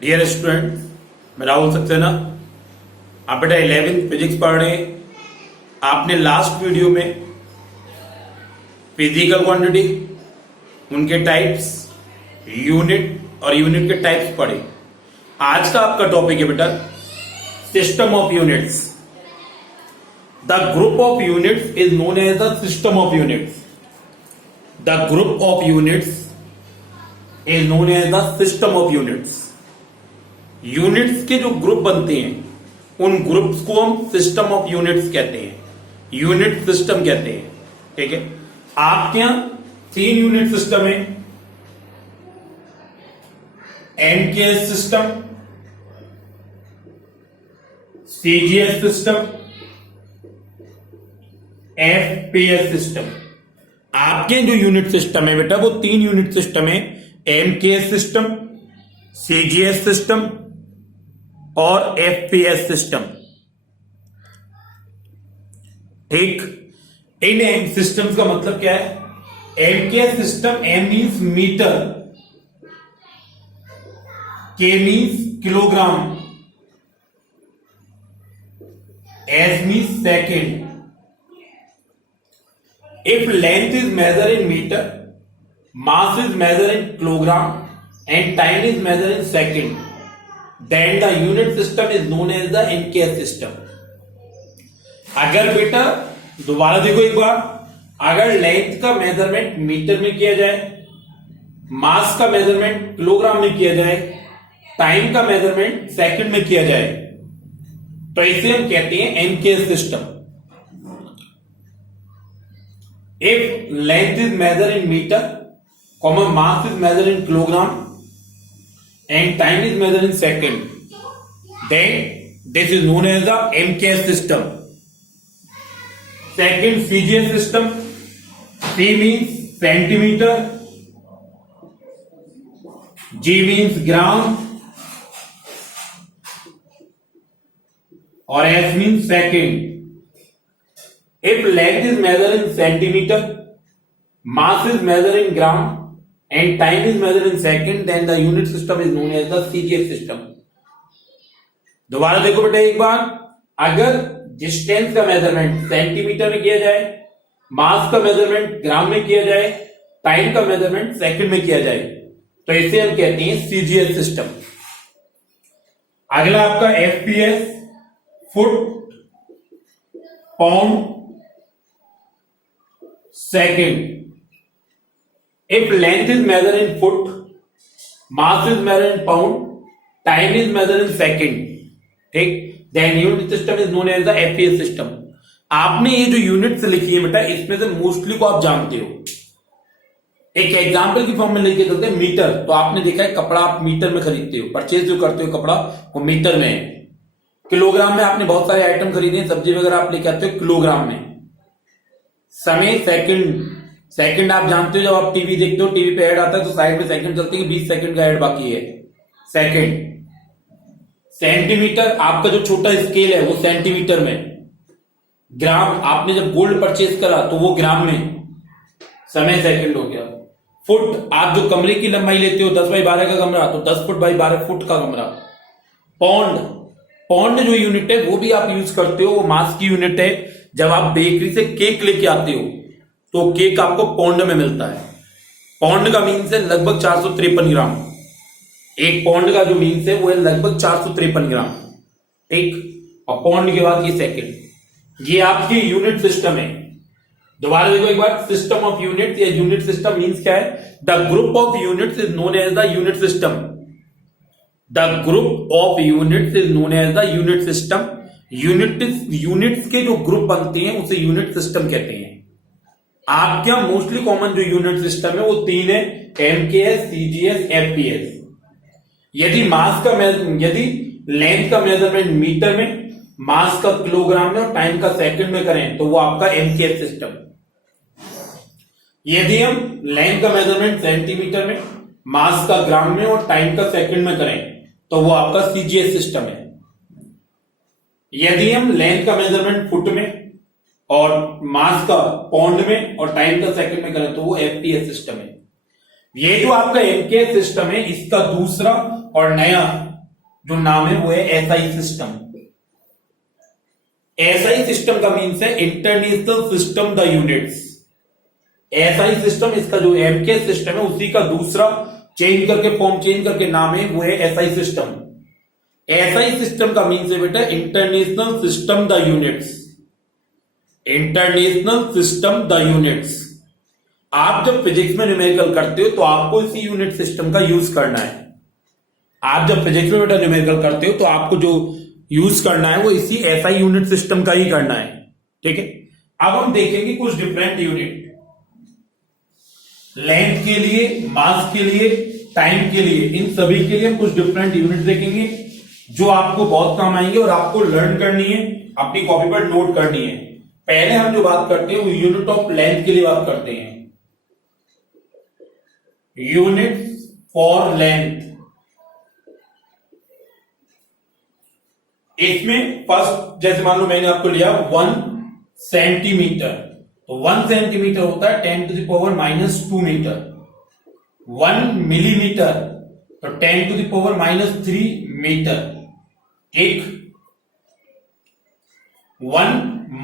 Dear student, मैं राहुल सक्सेना। आप बेटा 11th फिजिक्स पढ़ रहे हैं। आपने लास्ट वीडियो में फिजिकल क्वांटिटी, उनके टाइप्स, यूनिट और यूनिट के टाइप्स पढ़े। आज का आपका टॉपिक है बेटा system of units. The group of units is known as the system of units. The group of units is known as the system of units. Units के जो ग्रुप बनते हैं उन ग्रुप्स को हम सिस्टम ऑफ यूनिट्स कहते हैं, unit system कहते हैं। ठीक है, आपके यहां 3 यूनिट सिस्टम है, MKS system, CGS system, FPS system. आपके जो यूनिट सिस्टम है बेटा वो 3 यूनिट सिस्टम है, एमकेएस सिस्टम, सीजीएस सिस्टम और एफपीएस सिस्टम। ठीक, इन एम सिस्टम्स का मतलब क्या है? MKS system, M means metre, K means kilogram, S means second. If length is measured in meter, mass is measured in kilogram, and time is measured in second, then the unit system is known as the MKS system. अगर बेटा दोबारा देखो एक बार, अगर length का measurement metre में किया जाए, मास का मेजरमेंट किलोग्राम में किया जाए, टाइम का मेजरमेंट सेकंड में किया जाए, तो इसे हम कहते हैं MKS system. If length is measured in meter, mass is measured in kilogram, and time is measured in second, then this is known as the MKS system. Second, CGS system. C means centimeter, G means gram, और S means second. If length is measured in centimeter, mass is measured in gram, and time is measured in second, then the unit system is known as the CGS system. दोबारा देखो बेटा एक बार, अगर distance का measurement centimetre में किया जाए, मास का मेजरमेंट ग्राम में किया जाए, टाइम का मेजरमेंट सेकंड में किया जाए, तो इसे हम कहते हैं सीजीएस सिस्टम। अगला आपका FPS, foot, pound, second. If length is measured in foot, mass is measured in pound, time is measured in second, ठीक, then unit system is known as the FPS system. आपने ये जो units लिखी है बेटा, इसमें से मोस्टली को आप जानते हो। एक एग्जांपल की फॉर्म में लेके चलते हैं, मीटर। तो आपने देखा है कपड़ा आप मीटर में खरीदते हो, परचेज जो करते हो कपड़ा वो मीटर में है। किलोग्राम में आपने बहुत सारे आइटम खरीदे, सब्जी वगैरह आप लेके आते हो किलोग्राम में। समय सेकंड आप जानते हो, जब आप टीवी देखते हो, टीवी पे ऐड आता है तो साइड में सेकंड चलती है, 20 सेकंड का ऐड बाकी है, सेकंड। सेंटीमीटर आपका जो छोटा स्केल है वो सेंटीमीटर में। ग्राम आपने जब गोल्ड परचेज करा तो वो ग्राम में, समय सेकंड हो गया। फुट आप जो कमरे की लंबाई लेते हो, 10 बाई 12 का कमरा, तो 10 फुट बाई 12 फुट का कमरा। पौंड जो यूनिट है वो भी आप यूज करते हो, वो मास की यूनिट है। जब आप बेकरी से केक लेके आते हो तो केक आपको पौंड में मिलता है। पौंड का मीन्स है लगभग 453 ग्राम। एक पौंड का जो मीन्स है वो है लगभग 453 ग्राम। ठीक, और पौंड के बाद ये सेकंड। ये आपकी यूनिट सिस्टम है। दोबारा देखो एक बार, सिस्टम ऑफ यूनिट या यूनिट सिस्टम मीन्स क्या है? The group of units is known as the unit system. The group of units is known as the unit system. Units के जो ग्रुप बनते हैं उसे यूनिट सिस्टम कहते हैं। आपके यहां मोस्टली कॉमन जो यूनिट सिस्टम है वो 3 है, एमकेएस, सीजीएस, एफपीएस। यदि लेंथ का मेजरमेंट मीटर में, मास का किलोग्राम में और टाइम का सेकंड में करें तो वो आपका एमकेएस सिस्टम। यदि हम लेंथ का मेजरमेंट सेंटीमीटर में, मास का ग्राम में और टाइम का सेकंड में करें तो वो आपका सीजीएस सिस्टम है। यदि हम लेंथ का मेजरमेंट फुट में और मास का पाउंड में और टाइम का सेकंड में करें तो वो एफपीएस सिस्टम है। ये जो आपका एमकेएस सिस्टम है इसका दूसरा और नया जो नाम है वो है एसआई सिस्टम। एसआई सिस्टम का मीन्स है international system the units. SI system, इसका जो एमके सिस्टम है उसी का दूसरा चेंज करके फॉर्म चेंज करके नाम है वो है एसआई सिस्टम। एसआई सिस्टम का मीन्स है बेटा international system the units. International system the units. आप जब फिजिक्स में न्यूमेरिकल करते हो तो आपको इसी यूनिट सिस्टम का यूज करना है। आप जब फिजिक्स में बेटा न्यूमेरिकल करते हो तो आपको जो यूज करना है वो इसी एसआई यूनिट सिस्टम का ही करना है। ठीक है, अब हम देखेंगे कुछ डिफरेंट यूनिट, लेंथ के लिए, मास के लिए, टाइम के लिए, इन सभी के लिए हम कुछ डिफरेंट यूनिट देखेंगे जो आपको बहुत काम आएंगे और आपको लर्न करनी है, अपनी कॉपी पर नोट करनी है। पहले हम जो बात करते हैं वो यूनिट ऑफ लेंथ के लिए बात करते हैं। यूनिट फॉर लेंथ, इसमें फर्स्ट जैसे मान लो मैंने आपको लिया 1 सेंटीमीटर, तो 1 सेंटीमीटर होता है 10⁻⁻² मीटर। 1 मिलीमीटर तो 10⁻³ मीटर। एक 1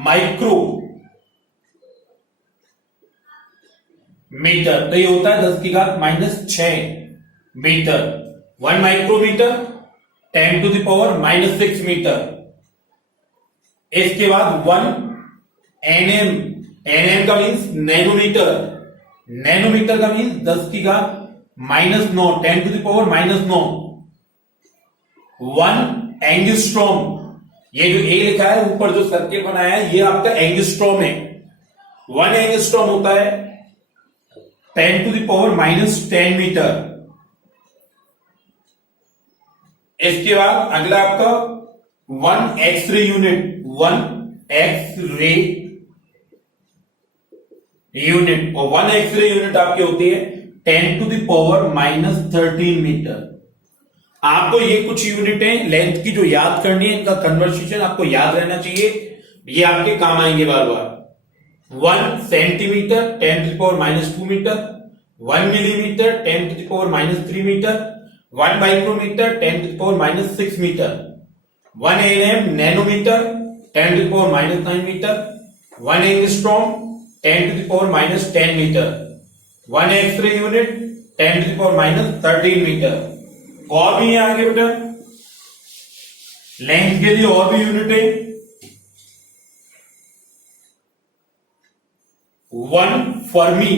माइक्रो मीटर तो ये होता है 10⁻⁻⁶ मीटर। 1 micrometre 10⁻⁻⁶ metre. इसके बाद 1 एनएम, एनएम का मीन्स नैनोमीटर, नैनोमीटर का मीन्स 10⁻⁹ 10⁻⁹। 1 एंगस्ट्रॉम, ये जो ए लिखा है ऊपर जो सर्किल बनाया है ये आपका एंगस्ट्रॉम है। 1 एंगस्ट्रॉम होता है 10⁻⁻10 मीटर। इसके बाद अगला आपका 1 एक्सरे यूनिट, 1 एक्सरे यूनिट, और 1 एक्सरे यूनिट आपकी होती है 10⁻⁻13 मीटर। आपको ये कुछ यूनिटें लेंथ की जो याद करनी है, इनका कन्वर्सेशन आपको याद रहना चाहिए, ये आपके काम आएंगे बार बार। 1 centimetre 10⁻⁻² metre, 1 millimetre 10⁻⁻³ metre, 1 micrometre 10⁻⁻⁶ metre, 1 NM nanometre 10⁻⁹ metre, 1 angstrom 10⁻⁻10 metre, 1 X ray unit 10⁻⁻13 metre. और भी है आगे बेटा लेंथ के लिए और भी यूनिट है। 1 फर्मी,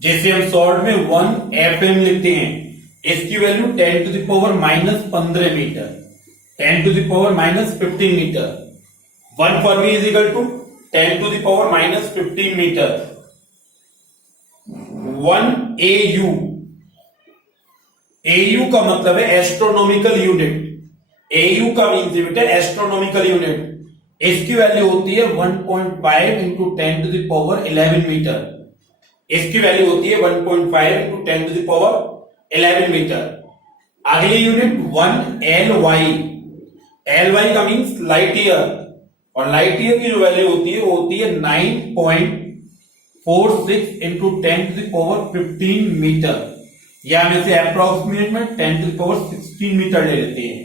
जैसे हम शॉर्ट में 1 एफएम लिखते हैं, इसकी value 10⁻⁻15 metre, 10⁻⁻15 metre. 1 fermi is equal to 10⁻⁻15 metre. 1 AU, AU का मतलब है एस्ट्रोनॉमिकल यूनिट। एयू का मीन्स बेटा एस्ट्रोनॉमिकल यूनिट, इसकी वैल्यू होती है 1.5 इंटू 10⁻11 मीटर। इसकी वैल्यू होती है 1.5 इंटू 10⁻11 मीटर। अगली unit 1 L Y, L Y का मीन्स लाइट ईयर, और लाइट ईयर की जो वैल्यू होती है वो होती है 9.46 इंटू 10⁻15 मीटर, या हम इसे अप्रोक्सीमेट में 10⁻16 मीटर ले लेते हैं।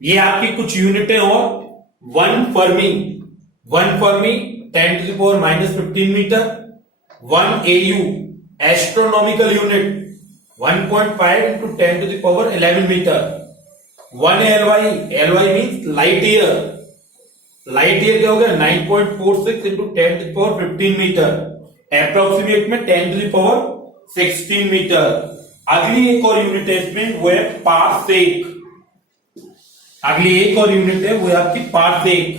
ये आपकी कुछ यूनिटें और 1 fermi, 1 fermi 10⁻⁻15 metre, 1 AU astronomical unit 1.5 into 10⁻11 metre, 1 LY, LY means light year, light year क्या हो गया 9.46 इंटू 10⁻15 मीटर, अप्रोक्सीमेट में 10⁻16 मीटर। अगली एक और यूनिट है इसमें वो है पारसेक। अगली एक और यूनिट है वो है आपकी parsec.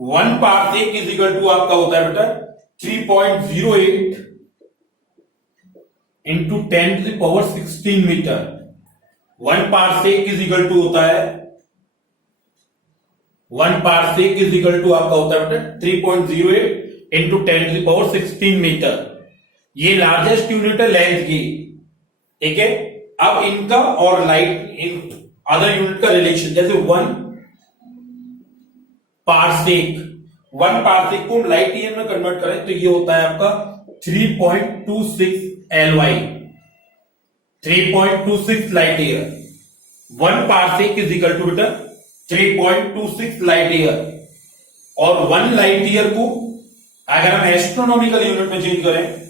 One parsec is equal to आपका होता है बेटा 3.08 into 10⁻16 metre. 1 parsec is equal to होता है 1 पारसेक इज इक्वल टू आपका होता है बेटा 3.08 इंटू 10⁻16 मीटर। ये लार्जेस्ट यूनिट है लेंथ की, ठीक है। अब इनका और लाइट इन अदर यूनिट का रिलेशन, जैसे 1 पारसेक, 1 पार्सेक को हम लाइट ईयर में कन्वर्ट करें तो ये होता है आपका 3.26 LY, 3.26 light year. 1 parsec is equal to बेटा 3.26 लाइट ईयर, और 1 लाइट ईयर को अगर हम एस्ट्रोनॉमिकल यूनिट में चेंज करें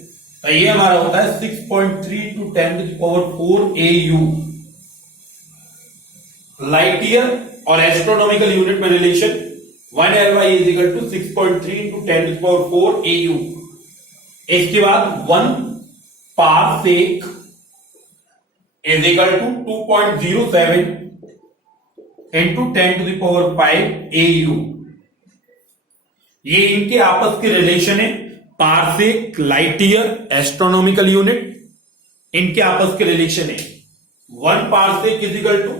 तो ये हमारा होता है 6.3 × 10⁴ AU। लाइट ईयर और एस्ट्रोनॉमिकल यूनिट में relation 1 LY is equal to 6.3 × 10⁴ AU। इसके बाद 1 parsec is equal to 2.07 into 10⁵ AU। ये इनके आपस के रिलेशन है, parsec, light year, astronomical unit, इनके आपस के रिलेशन है। 1 parsec is equal to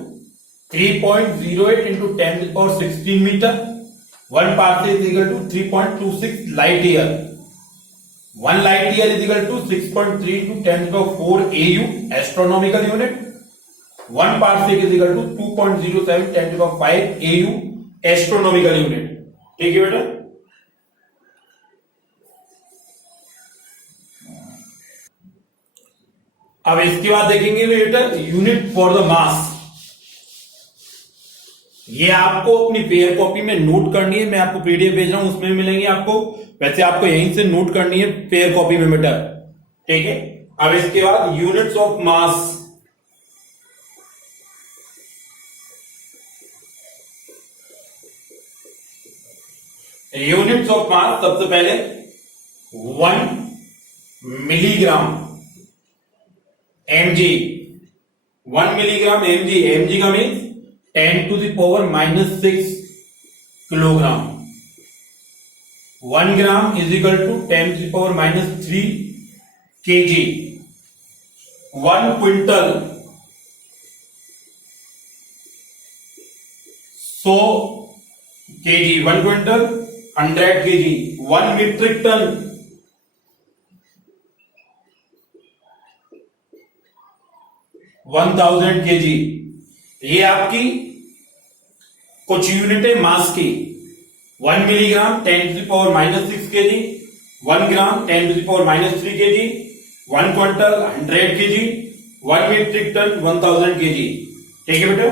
3.08 into 10⁻16 metre, 1 parsec is equal to 3.26 light year, 1 light year is equal to 6.3 into 10⁴ AU astronomical unit, 1 parsec is equal to 2.07 10⁵ AU astronomical unit. ठीक है बेटा। अब इसके बाद देखेंगे बेटा यूनिट फॉर द मास। ये आपको अपनी पेयर कॉपी में नोट करनी है, मैं आपको पीडीएफ भेज रहा हूं उसमें मिलेंगे आपको, वैसे आपको यहीं से नोट करनी है पेयर कॉपी में बेटा। ठीक है। अब इसके बाद units of mass. Units of mass, सबसे पहले 1 milligram mg, 1 milligram mg, mg का means 10⁻⁻6 kilogram. 1 gram is equal to 10⁻³ kg। 1 quintal 100 kg, 1 quintal 100 kg। 1 metric tonne 1000 kg। ये आपकी कुछ यूनिट है मास की। 1 milligram 10⁻⁻6 kg, 1 gram 10⁻³ kg, 1 quintal 100 kg, 1 metric tonne 1000 kg। ठीक है बेटा।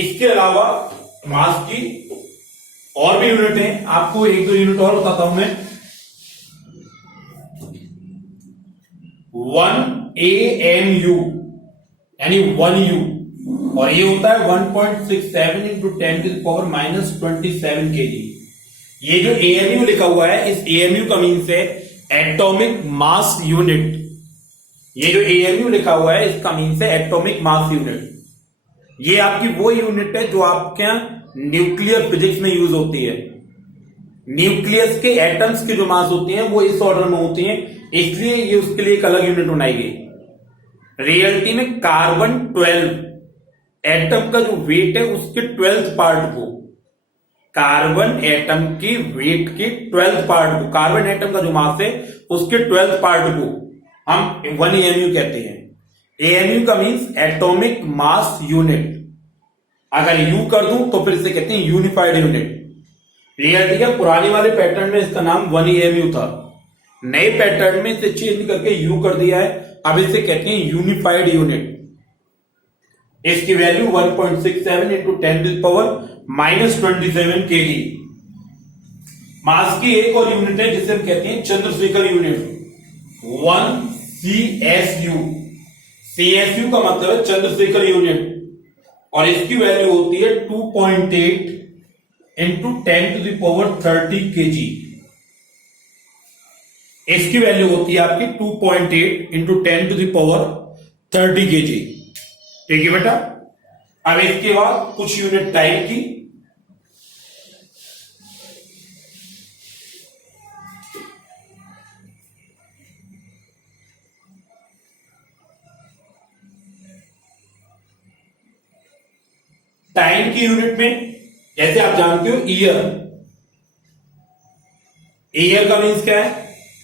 इसके अलावा मास की और भी यूनिट है, आपको 1-2 यूनिट और बताता हूं मैं। 1 AMU यानी 1U, और ये होता है 1.67 into 10⁻⁻27 kg। ये जो AMU लिखा हुआ है, इस AMU का मीन्स है एटॉमिक मास यूनिट। ये जो AMU लिखा हुआ है इसका मीन्स है एटॉमिक मास यूनिट। ये आपकी वो यूनिट है जो आपके यहां न्यूक्लियर फिजिक्स में यूज होती है। न्यूक्लियस के एटम्स की जो मास होती है वो इस ऑर्डर में होती है, इसलिए ये उसके लिए एक अलग यूनिट बनाई गई। रियलिटी में कार्बन 12 एटम का जो वेट है उसके 12th पार्ट को, कार्बन एटम की वेट के 12th पार्ट को, कार्बन एटम का जो मास है उसके 12th पार्ट को हम 1 AMU कहते हैं। AMU का मीन्स एटॉमिक मास यूनिट। अगर यू कर दूं तो फिर इसे कहते हैं यूनिफाइड यूनिट। रियलिटी का पुराने वाले पैटर्न में इसका नाम 1 AMU था, नए पैटर्न में इसे चेंज करके यू कर दिया है, अब इसे कहते हैं यूनिफाइड यूनिट। इसकी वैल्यू 1.67 into 10⁻⁻27 kg। मास की एक और यूनिट है जिसे हम कहते हैं चंद्रशेखर यूनिट, 1 CSU। CSU का मतलब है चंद्रशेखर यूनिट, और इसकी वैल्यू होती है 2.8 into 10⁻30 kg। इसकी वैल्यू होती है आपकी 2.8 into 10⁻30 kg। ठीक है बेटा। अब इसके बाद कुछ यूनिट टाइम की। टाइम की यूनिट में जैसे आप जानते हो ईयर, ईयर का मीन्स क्या है?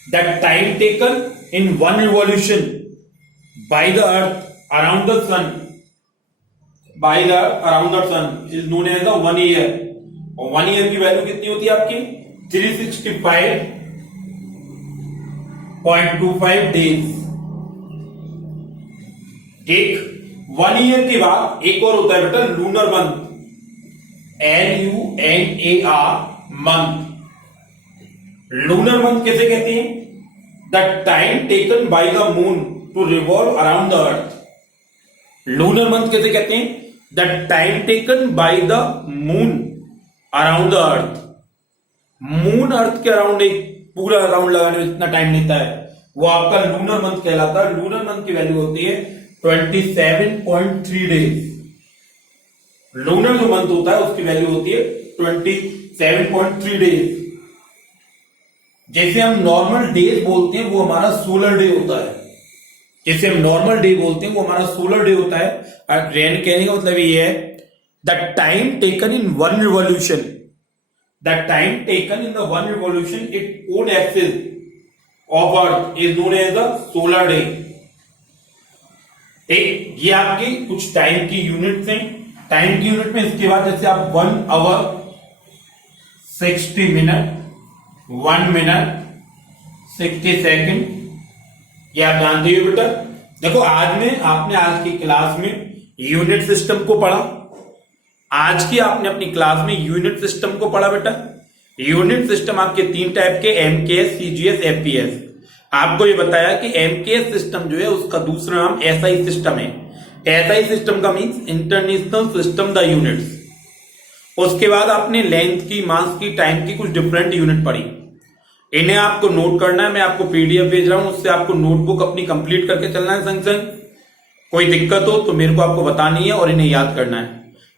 That time taken in 1 revolution by the earth around the sun, by the around the sun is known as the 1 year. और 1 ईयर की वैल्यू कितनी होती है आपकी 365.25 डेज। ठीक, 1 ईयर के बाद एक और होता है बेटा lunar month, LUNAR month. Lunar month कैसे कहते हैं? The time taken by the moon to revolve around the earth. Lunar month कैसे कहते हैं? The time taken by the moon around the earth. Moon earth के अराउंड एक पूरा round लगाने में जितना टाइम लेता है वो आपका लूनर मंथ कहलाता है। लूनर मंथ की वैल्यू होती है 27.3 डेज। लूनर जो मंथ होता है उसकी वैल्यू होती है 27.3 डेज। जैसे हम नॉर्मल डेज बोलते हैं वो हमारा सोलर डे होता है। जैसे हम नॉर्मल डे बोलते हैं वो हमारा सोलर डे होता है। रेन कहने का मतलब ये है the time taken in one revolution, the time taken in the one revolution it own axis of earth is known as the solar day. एक ये आपकी कुछ टाइम की यूनिट्स हैं। टाइम की यूनिट में इसके बाद जैसे आप 1 आवर 60 मिनट, 1 मिनट 60 सेकेंड, ये आप जानते हो बेटा। देखो आपने आज की क्लास में यूनिट सिस्टम को पढ़ा। आज की आपने अपनी क्लास में यूनिट सिस्टम को पढ़ा बेटा। यूनिट सिस्टम आपके 3 टाइप के, MKS, CGS, FPS। आपको ये बताया कि MKS सिस्टम जो है उसका दूसरा नाम SI सिस्टम है। SI सिस्टम का means international system the units. उसके बाद आपने लेंथ की, मास की, टाइम की कुछ डिफरेंट यूनिट पढ़ी। इन्हें आपको नोट करना है। मैं आपको PDF भेज रहा हूं, उससे आपको नोटबुक अपनी कंप्लीट करके चलना है संग संग। कोई दिक्कत हो तो मेरे को आपको बतानी है और इन्हें याद करना है,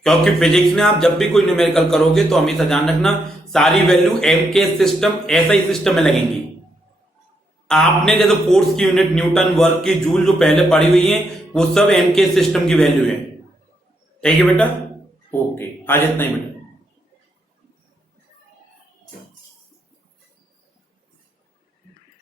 क्योंकि फिजिक्स में आप जब भी कोई न्यूमेरिकल करोगे तो हमेशा ध्यान रखना सारी value MKS system, SI system में लगेंगी। आपने जैसे फोर्स की यूनिट, न्यूटन, वर्क की, जूल जो पहले पढ़ी हुई है वो सब MKS सिस्टम की वैल्यू है। ठीक है बेटा, ओके, आज इतना ही बेटा।